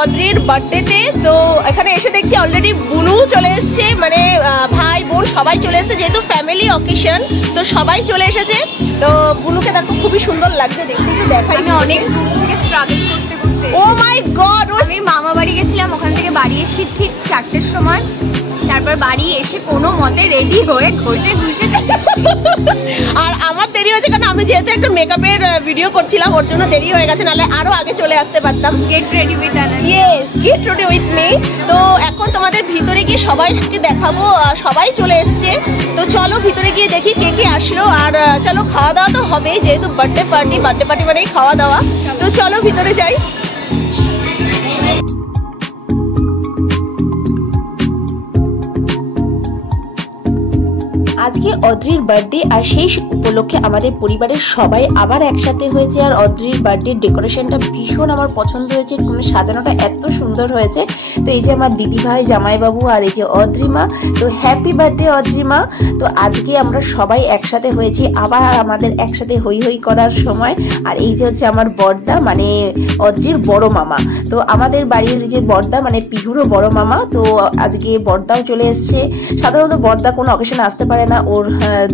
অদ্রির বার্থডেতে। তো এখানে এসে দেখছি অলরেডি বুনু চলে এসছে, মানে ভাই বোন সবাই চলে এসেছে, যেহেতু ফ্যামিলি অকেশন তো সবাই চলে এসেছে। তো বুনুকে দেখো খুবই সুন্দর লাগছে দেখতে, একটু দেখাই। আমি অনেক দূর থেকে স্ট্রাগল করতে করতে, ও মাই গড, আমি মামা বাড়ি গেছিলাম, ওখান থেকে বাড়ি এসেছি ঠিক 4টের সময়। তারপর বাড়ি এসে কোনো মতে রেডি হয়ে ঘষে ঘুষে আর আমার দেরি হয়েছে কারণ আমি যেহেতু একটা মেকআপের ভিডিও করছিলাম, ওর জন্য দেরি হয়ে গেছে, নাহলে আরো আগে চলে আসতে পারতাম। গেট রেডি উইথ আনার। Yes, get ready with me. তো এখন তোমাদের ভিতরে গিয়ে সবাইকে দেখাবো, সবাই চলে এসছে। তো চলো ভিতরে গিয়ে দেখি কে কে আসলো। আর চলো খাওয়া দাওয়া তো হবেই, যেহেতু বার্থডে পার্টি মানেই খাওয়া দাওয়া। তো চলো ভিতরে যাই। আজকে অদ্রির বার্থডে, আর সেই উপলক্ষে আমাদের পরিবারের সবাই আবার একসাথে হয়েছে। আর অদ্রির বার্থডে ডেকোরেশনটা ভীষণ আমার পছন্দ হয়েছে, মানে সাজানোটা এত সুন্দর হয়েছে। তো এই যে আমার দিদি ভাই, জামাইবাবু, আর এই যে অদ্রিমা, তো হ্যাপি বার্থডে অদ্রিমা। তো আজকে আমরা সবাই একসাথে হয়েছি, আবার আমাদের একসাথে হই হই করার সময়। আর এই যে হচ্ছে আমার বড়দা, মানে অদ্রির বড় মামা। তো আমাদের বাড়ির যে বড়দা, মানে পিহুরও বড় মামা, তো আজকে বড়দাও চলে এসছে। সাধারণত বড়দা কোনো অকেশনে আসতে পারে না, ওর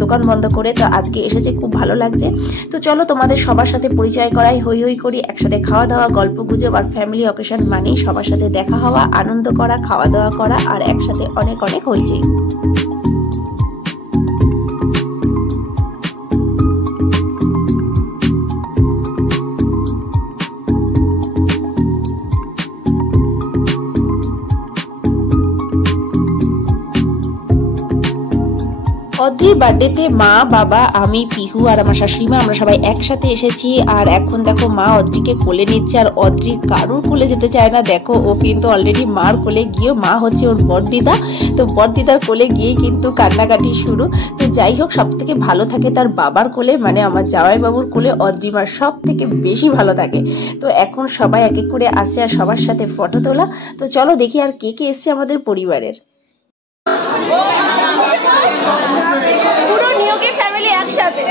দোকান বন্ধ করে, তো আজকে এসেছে, খুব ভালো লাগছে। তো চলো তোমাদের সবার সাথে পরিচয় করাই, হই হই করি, একসাথে খাওয়া দাওয়া, গল্প গুজব। আর ফ্যামিলি অকেশন মানেই সবার সাথে দেখা হওয়া, আনন্দ করা, খাওয়া দাওয়া করা, আর একসাথে অনেক অনেক হইচই। অদ্রির বার্থডেতে মা, বাবা, আমি, পিহু আর আমার শাশুড়ি মা, আমরা সবাই একসাথে এসেছি। আর এখন দেখো মা অদ্রিকে কোলে নিচ্ছে, আর অদ্রি কারুর কোলে যেতে চায় না। দেখো ও কিন্তু অলরেডি মার কোলে গিয়ে, মা হচ্ছে ওর বড়দিদা, তো বড়দিদার কোলে গিয়েই কিন্তু কান্নাকাটি শুরু। তো যাই হোক, সব থেকে ভালো থাকে তার বাবার কোলে, মানে আমার জামাইবাবুর কোলে অদ্রি মার সব থেকে বেশি ভালো থাকে। তো এখন সবাই এক এক করে আসছে আর সবার সাথে ফটো তোলা। তো চলো দেখি আর কে কে এসছে আমাদের পরিবারের। পুরো নিয়োগে ফ্যামিলি একসাথে।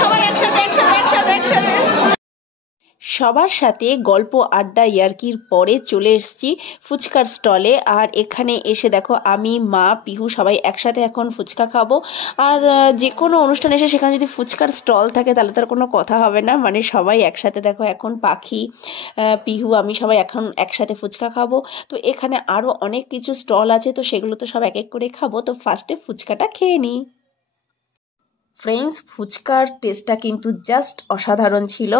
সবাই একসাথে একসাথে একসাথে একসাথে সবার সাথে গল্প আড্ডা ইয়ার্কির পরে চলে এসেছি ফুচকার স্টলে। আর এখানে এসে দেখো আমি, মা, পিহু সবাই একসাথে এখন ফুচকা খাবো। আর যে কোনো অনুষ্ঠান এসে সেখানে যদি ফুচকার স্টল থাকে তাহলে তার কোনো কথা হবে না, মানে সবাই একসাথে। দেখো এখন পাখি, পিহু, আমি সবাই এখন একসাথে ফুচকা খাবো। তো এখানে আরও অনেক কিছু স্টল আছে, তো সেগুলো তো সব এক এক করে খাবো। তো ফার্স্টে ফুচকাটা খেয়ে নিই। ফ্রেন্ডস, ফুচকার টেস্টটা কিন্তু জাস্ট অসাধারণ ছিল।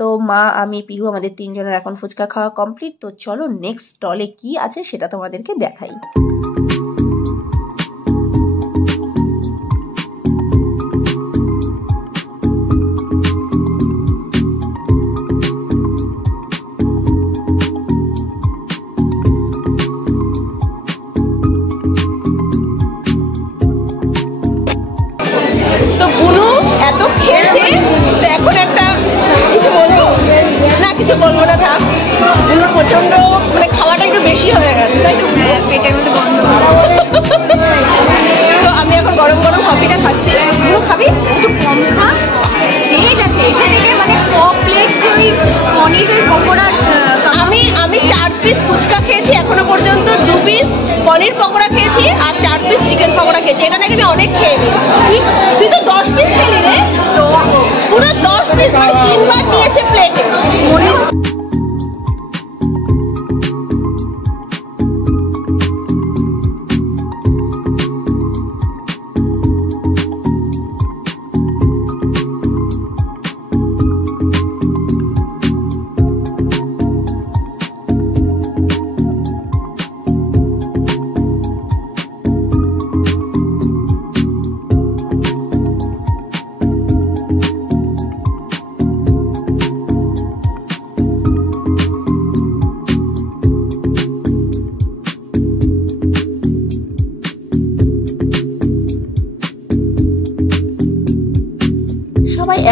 তো মা, আমি, পিহু আমাদের তিনজনের এখন ফুচকা খাওয়া কমপ্লিট। তো চলো নেক্সট স্টলে কি আছে সেটা তোমাদেরকে দেখাই। কিছু বলবো না, থাক। প্রচন্ড মানে খাওয়াটা একটু বেশি হয়ে গেছে, তাই তো? হ্যাঁ, পেটের মধ্যে বন্ধ। তো আমি এখন গরম গরম কফিটা খাচ্ছি। তুই খাবি? একটু কম খা, খেয়ে যাচ্ছে এসে থেকে, মানে প্লেট যে ওই পনিরের পকোড়া। আমি 4 পিস ফুচকা খেয়েছি এখনো পর্যন্ত, 2 পিস পনির পকোড়া খেয়েছি, আর 4 পিস চিকেন পকোড়া খেয়েছি। এটা নাকি আমি অনেক খেয়ে নিয়েছি। তুই তো 10 পিস খেলি রে, পুরো 10 পিস, 3বার নিয়েছে প্লেটে।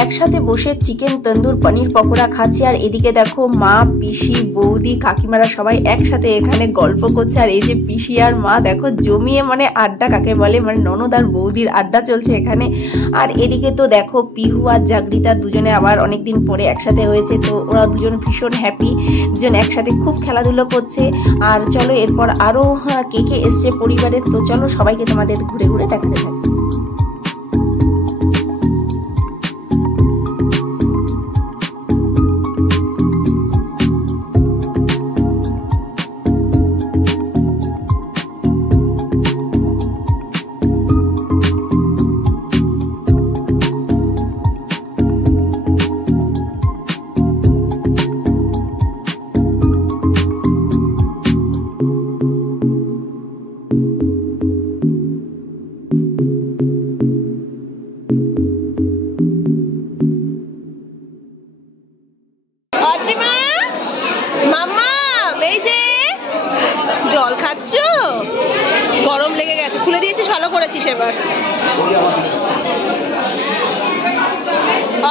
একসাথে বসে চিকেন তন্দুর পনির পকোড়া খাচ্ছি, আর এদিকে দেখো মা, পিসি, বৌদি, কাকিমারা সবাই একসাথে এখানে গল্প করছে। আর এই যে পিসি আর মা দেখো জমিয়ে মানে আড্ডা কাকে বলে, মানে ননদ আর বৌদির আড্ডা চলছে এখানে। আর এদিকে তো দেখো পিহু আর জাগরিতা দুজনে আবার অনেকদিন পরে একসাথে হয়েছে, তো ওরা দুজন ভীষণ হ্যাপি, দুজন একসাথে খুব খেলাধুলো করছে। আর চলো এরপর আরো কে কে এসছে পরিবারের, তো চলো সবাইকে তোমাদের ঘুরে ঘুরে দেখাতে থাকি। জল খাচ্ছ? গরম লেগে গেছে, খুলে দিয়েছিস, ভালো করেছিস। এবার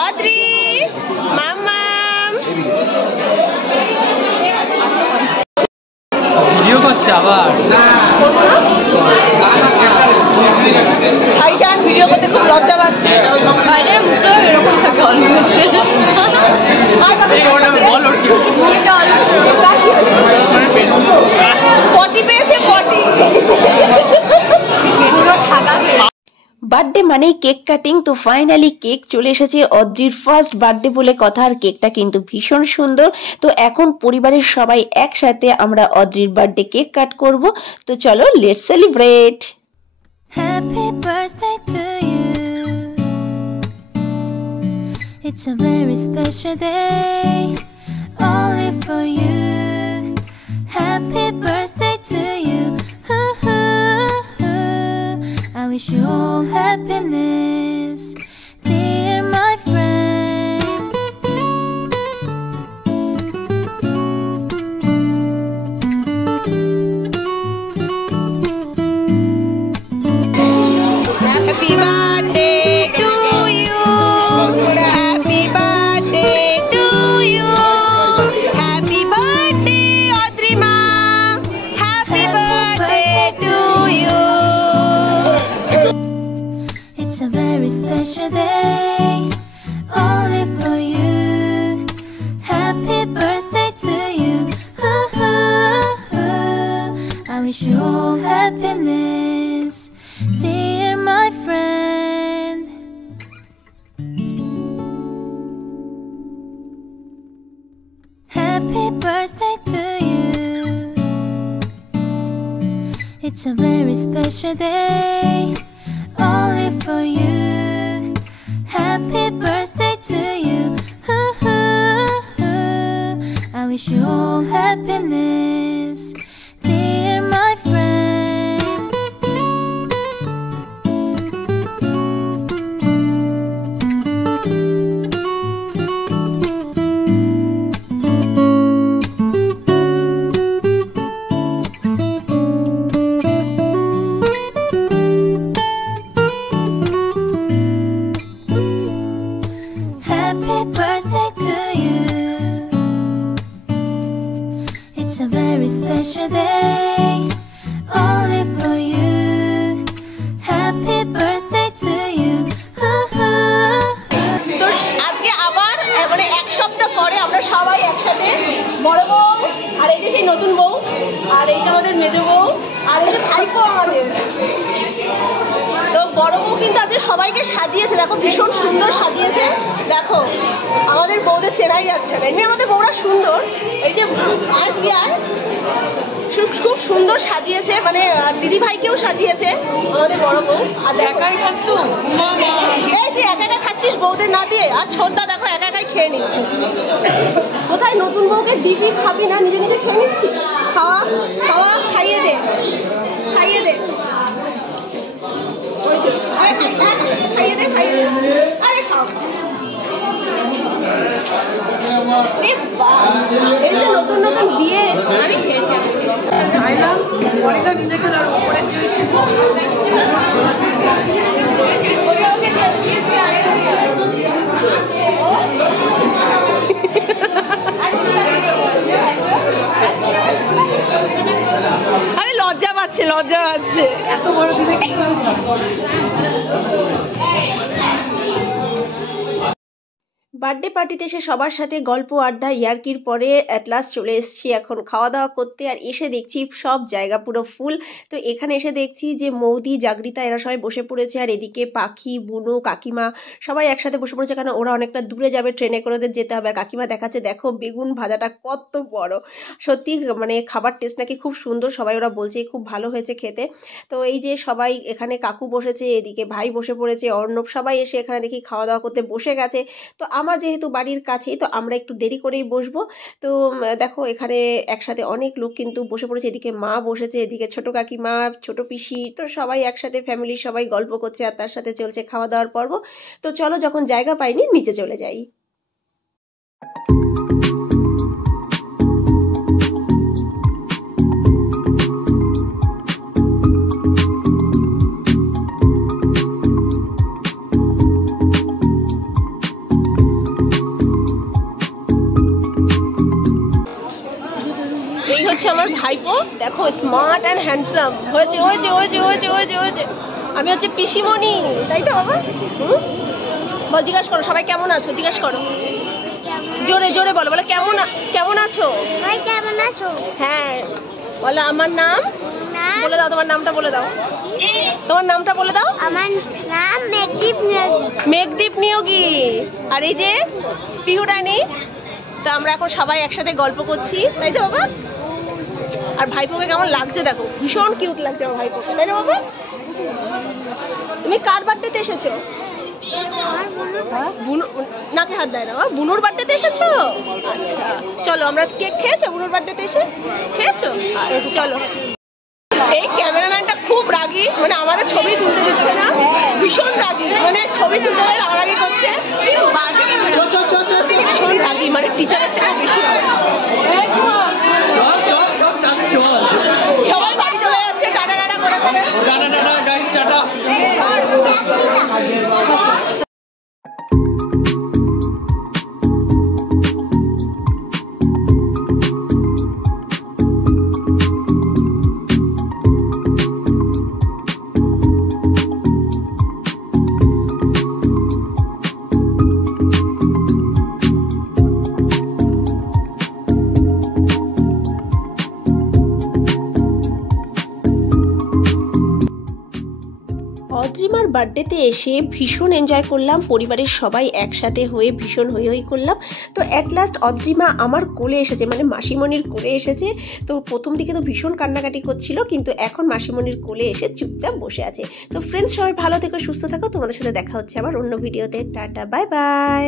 অদ্রি, মাম্মাম ভিডিও করছে আবার। ভাইজান ভিডিও করতে খুব লজ্জা পাচ্ছে। ভাইজানের মুখটা এরকম থাকে পটি পেয়েছে, পটি পুরো ঠাকা। বার্থডে মানেই কেক কাটিং, তো ফাইনালি কেক চলে এসেছে। অদ্রির ফার্স্ট বার্থডে বলে কথা, আর কেকটা কিন্তু ভীষণ সুন্দর। তো এখন পরিবারের সবাই একসাথে আমরা অদ্রির বার্থডে কেক কাট করব, তো চলো let's celebrate. Happy birthday to you. It's a very special day, only for you. Happy birthday to you. I wish you all happiness, dear my friend. Happy birthday to you. Happy birthday to you. Happy birthday, Audrey ma'am. Happy birthday to you. It's a very special day, only for you. Happy birthday to you. I wish you all happiness, dear my friend. Happy birthday to you. It's a very special day, only for you. Happy birthday to you. I wish you all happiness, dear my friend. Happy birthday to you. It's a very special day, only for you. Happy birthday to you. তো আজকে আবার মানে এক সপ্তাহ পরে আমরা সবাই একসাথে, বড় বউ আর এই যে সেই নতুন বউ, আর এইটা আমাদের মেজ বউ, আর এই যে ভাইপো আমাদের। তো বড় বউ কিন্তু আজকে সবাইকে সাজিয়েছে, দেখো ভীষণ সুন্দর সাজিয়েছে। দেখো আমাদের বউদের চেনাই যাচ্ছে না, এমনি আমাদের বউরা সুন্দর। এই যে খুব সুন্দর সাজিয়েছে, মানে দিদি ভাইকেও সাজিয়েছে আমাদের বড় বউ। আর একাই খাচ্ছ, এই যে একা একা খাচ্ছিস বউদের না দিয়ে, আর ছোটদা দেখো একা একাই খেয়ে নিচ্ছে। কোথায় নতুন বউকে দিবি, খাবি না, নিজে নিজে খেয়ে নিচ্ছিস। খাওয়া খাওয়া, খাইয়ে দে, খাইয়ে দে, খাইয়ে দে, খাইয়ে দে, আরে খাও। এই যে নতুন নতুন বিয়ে, আমি খেয়েছি, চাইলাম পরেটা নিজে খেলে আর উপরে যে পাচ্ছে, লজ্জা আছে। এত বড় দিনে বার্থডে পার্টিতে এসে সবার সাথে গল্প আড্ডা ইয়ার্কির পরে অ্যাট লাস্ট চলে এসেছি এখন খাওয়া দাওয়া করতে। আর এসে দেখছি সব জায়গা পুরো ফুল। তো এখানে এসে দেখছি যে মৌদি, জাগরিতা এরা সবাই বসে পড়েছে, আর এদিকে পাখি, বুনু, কাকিমা সবাই একসাথে বসে পড়েছে, কারণ ওরা অনেকটা দূরে যাবে, ট্রেনে করে ওদের যেতে হবে। আর কাকিমা দেখাচ্ছে দেখো বেগুন ভাজাটা কত বড়, সত্যি মানে খাবার টেস্ট নাকি খুব সুন্দর, সবাই ওরা বলছে খুব ভালো হয়েছে খেতে। তো এই যে সবাই এখানে, কাকু বসেছে, এদিকে ভাই বসে পড়েছে, অর্ণব, সবাই এসে এখানে দেখি খাওয়া দাওয়া করতে বসে গেছে। তো আমার যেহেতু বাড়ির কাছেই, তো আমরা একটু দেরি করেই বসবো। তো দেখো এখানে একসাথে অনেক লোক কিন্তু বসে পড়েছে, এদিকে মা বসেছে, এদিকে ছোট কাকিমা, ছোট পিসি, তো সবাই একসাথে ফ্যামিলির সবাই গল্প করছে, আর তার সাথে চলছে খাওয়া দাওয়ার পর্ব। তো চলো যখন জায়গা পাইনি নিচে চলে যাই। এই হচ্ছে আমার ভাইপো, দেখো স্মার্ট অ্যান্ড হ্যান্ডসাম হয়েছে, হয়েছে হয়েছে হয়েছে হয়েছে হয়েছে। আমি হচ্ছে পিসিমণি, তাই তো বাবা? বল, জিজ্ঞাসা করো সবাই কেমন আছো, জিজ্ঞাসা করো, জোরে জোরে বলো, বলো কেমন কেমন আছো? কেমন আছো? হ্যাঁ বলো আমার নাম বলে দাও, তোমার নামটা বলে দাও, তোমার নামটা বলে দাও। আমার নাম মেঘদীপ নিয়োগী। মেঘদীপ নিয়োগী। আর এই যে পিহু রানী। তো আমরা এখন সবাই একসাথে গল্প করছি, তাই তো বাবা? আর ভাইপোকে কেমন লাগছে দেখো, ভীষণ কিউট লাগছে আমার ভাইপোকে, তাই না বাবা? তুমি কার বার্থডেতে এসেছো? নাকে হাত দেয় না, বুনুর বার্থডেতে এসেছো? আচ্ছা চলো, আমরা কেক খেয়েছো বুনুর বার্থডেতে এসে? খেয়েছো? আচ্ছা চলো। এই ক্যামেরাম্যানটা খুব রাগী, মানে আমাদের ছবি তুলতে দিচ্ছে না, ভীষণ রাগী, মানে ছবি তুলতে রাগারাগি করছে, ভীষণ রাগী, মানে টিচারের থেকে বেশি। সবাই বাড়ি চলে যাচ্ছে, টাটা টাটা করে করে। অদ্রিমার বার্থডেতে এসে ভীষণ এনজয় করলাম, পরিবারের সবাই একসাথে হয়ে ভীষণ হই হই করলাম। তো অ্যাট লাস্ট অদ্রিমা আমার কোলে এসেছে, মানে মাসিমণির কোলে এসেছে। তো প্রথম দিকে তো ভীষণ কান্নাকাটি করছিল, কিন্তু এখন মাসিমণির কোলে এসে চুপচাপ বসে আছে। তো ফ্রেন্ডস সবাই ভালো থেকো, সুস্থ থাকো, তোমাদের সাথে দেখা হচ্ছে আবার অন্য ভিডিওতে। Tata, bye bye.